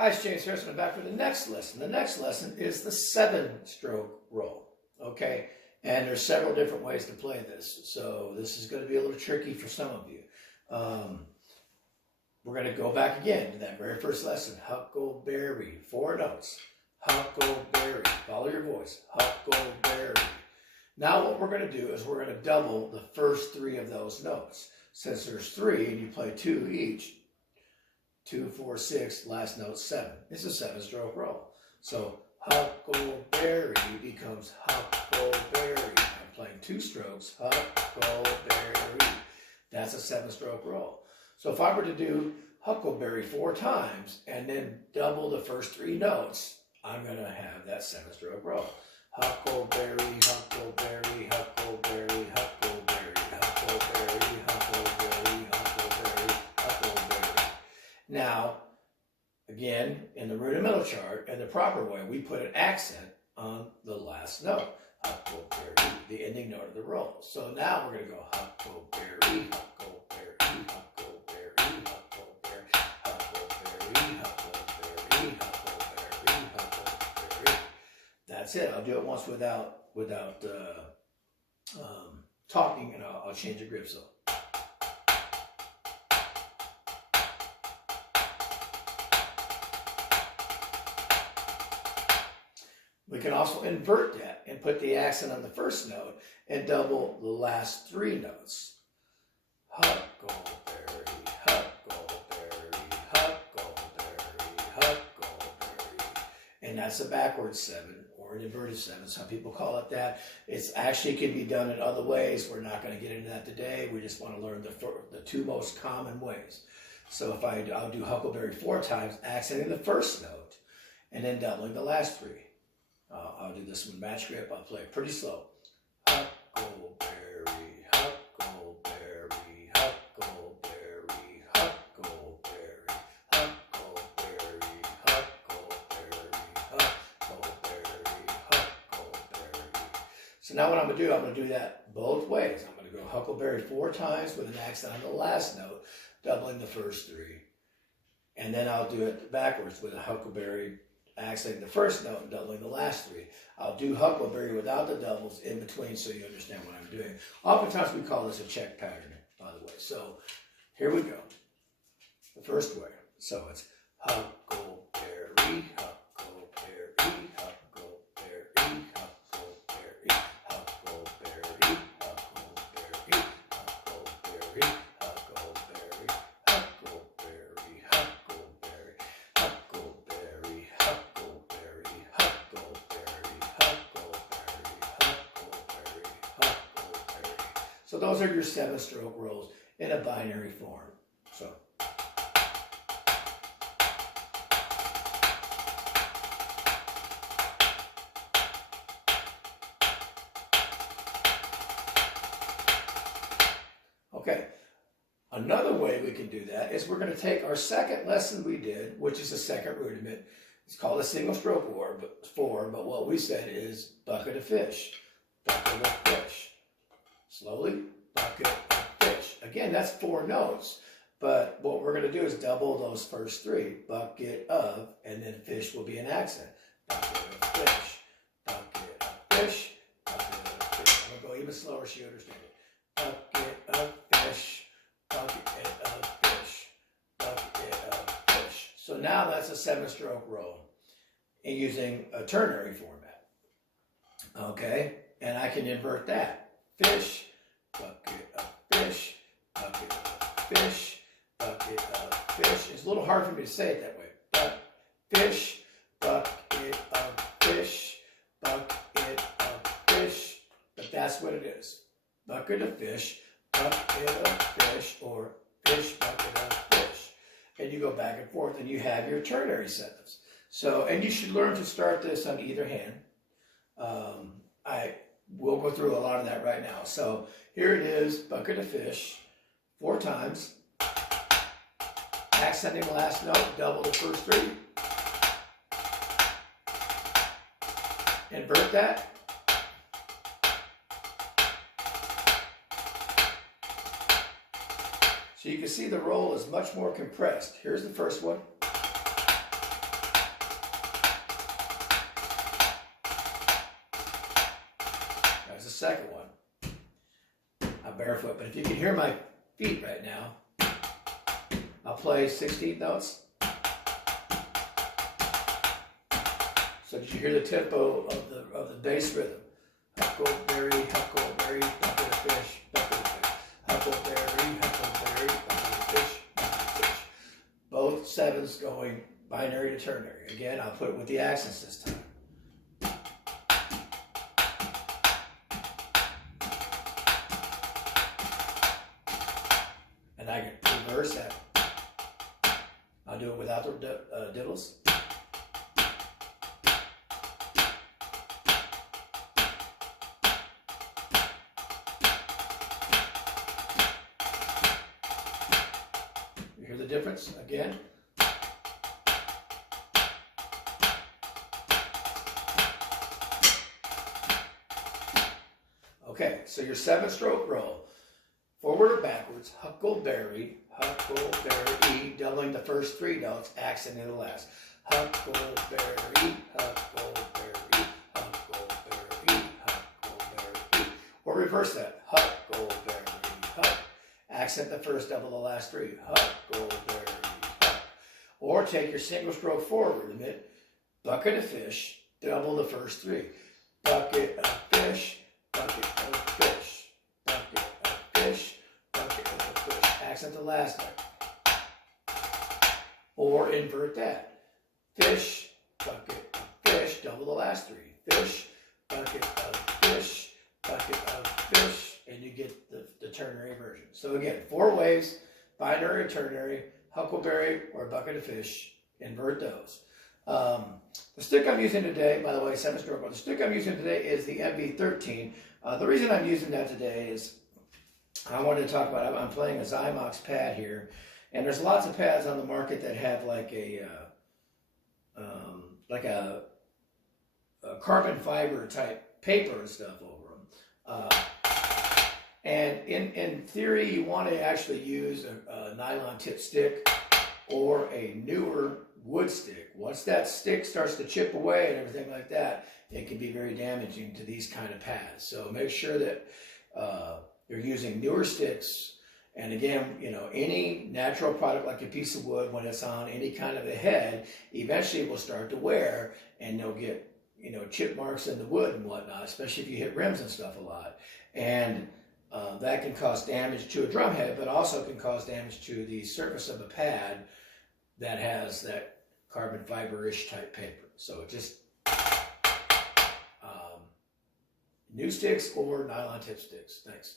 Hi, it's James Harrison. I'm back for the next lesson. The next lesson is the 7-stroke roll. Okay, and there's several different ways to play this. So this is going to be a little tricky for some of you. We're going to go back again to that very first lesson. Huckleberry, 4 notes. Huckleberry, follow your voice. Huckleberry. Now what we're going to do is we're going to double the first 3 of those notes. Since there's 3 and you play 2 each, 2, 4, 6, last note 7. It's a 7-stroke roll. So Huckleberry becomes Huckleberry. I'm playing 2 strokes. Huckleberry. That's a 7-stroke roll. So if I were to do Huckleberry 4 times and then double the first 3 notes, I'm going to have that 7-stroke roll. Huckleberry, Huckleberry, Huckleberry, Huckleberry, Huckleberry, Huckleberry, Huckleberry, Huckleberry. Now, again, in the rudimental chart, in the proper way, we put an accent on the last note. Huckleberry, the ending note of the roll. So now we're going to go Huckleberry, Huckleberry, Huckleberry, Huckleberry, Huckleberry, Huckleberry, Huckleberry, Huckleberry. That's it. I'll do it once without talking, and I'll change the grip. So. We can also invert that and put the accent on the first note and double the last 3 notes. Huckleberry, Huckleberry, Huckleberry, Huckleberry. And that's a backwards 7 or an inverted 7. Some people call it that. It's actually can be done in other ways. We're not going to get into that today. We just want to learn the 2 most common ways. So if I'll do Huckleberry 4 times, accenting the first note and then doubling the last 3. I'll do this one match grip. I'll play it pretty slow. Huckleberry, Huckleberry, Huckleberry, Huckleberry, Huckleberry, Huckleberry, Huckleberry, Huckleberry. So now what I'm going to do that both ways. I'm going to go Huckleberry 4 times with an accent on the last note, doubling the first 3. And then I'll do it backwards with a Huckleberry accenting the first note and doubling the last 3. I'll do Huckleberry without the doubles in between so you understand what I'm doing. Oftentimes we call this a check pattern, by the way. So here we go. The first way. So it's Huckleberry, Huckleberry, Huckleberry, Huckleberry, Huckleberry, Huckleberry, Huckleberry, Huckleberry, Huckleberry, Huckleberry, Huckleberry, Huckleberry, Huckleberry. So those are your 7-stroke rolls in a binary form. So. Okay, another way we can do that is we're going to take our second lesson we did, which is the second rudiment. It's called a single stroke form, but what we said is bucket of fish, bucket of fish. Slowly, bucket of fish. Again, that's 4 notes, but what we're going to do is double those first 3. Bucket of, and then fish will be an accent. Bucket of fish, bucket of fish, bucket of fish. I'm going to go even slower so you understand it. Bucket of fish, bucket of fish, bucket of fish. So now that's a 7-stroke roll and using a ternary format. Okay, and I can invert that. Fish, bucket of fish, bucket of fish, bucket of fish. It's a little hard for me to say it that way. But fish, bucket of fish, bucket of fish. But that's what it is. Bucket of fish, bucket of fish, or fish, bucket of fish. And you go back and forth and you have your ternary sentence. So, and you should learn to start this on either hand. We'll go through a lot of that right now. So here it is, bucket of fish, 4 times. Accenting the last note, double the first 3. Invert that. So you can see the roll is much more compressed. Here's the first one. second one. I'm barefoot, but if you can hear my feet right now, I'll play 16th notes. So did you hear the tempo of the bass rhythm? Huckleberry, huckleberry, bucket of fish, bucket of fish. Huckleberry, huckleberry, bucket of fish, bucket of fish. Both sevens going binary to ternary. Again, I'll put it with the accents this time. And I can reverse that. I'll do it without the diddles. You hear the difference again? Okay, so your 7-stroke roll. Forward or backwards, huckleberry, huckleberry, doubling the first 3 notes, accenting the last. Huckleberry, huckleberry, huckleberry, huckleberry. Or reverse that, huckleberry, huck. Accent the first, double the last 3, huckleberry, huck. Or take your single stroke forward rudiment, bucket of fish, double the first 3. Bucket of fish, bucket of fish, bucket of fish, bucket of fish. Accent the last note. Or invert that. Fish, bucket of fish, double the last 3. Fish, bucket of fish, bucket of fish, and you get the ternary version. So again, 4 waves, binary or ternary, huckleberry or bucket of fish, invert those. The stick I'm using today, by the way, 7-stroke, the stick I'm using today is the MV13. The reason I'm using that today is I wanted to talk about, I'm playing a Xymox pad here, and there's lots of pads on the market that have like a carbon fiber type paper and stuff over them. And in theory, you want to actually use a nylon tip stick or a newer wood stick. Once that stick starts to chip away and everything like that, it can be very damaging to these kind of pads. So make sure that you're using newer sticks. And again, you know, any natural product like a piece of wood, when it's on any kind of a head, eventually it will start to wear and you'll get, you know, chip marks in the wood and whatnot, especially if you hit rims and stuff a lot. And that can cause damage to a drum head, but also can cause damage to the surface of a pad that has that carbon fiber-ish type paper. So just new sticks or nylon tip sticks. Thanks.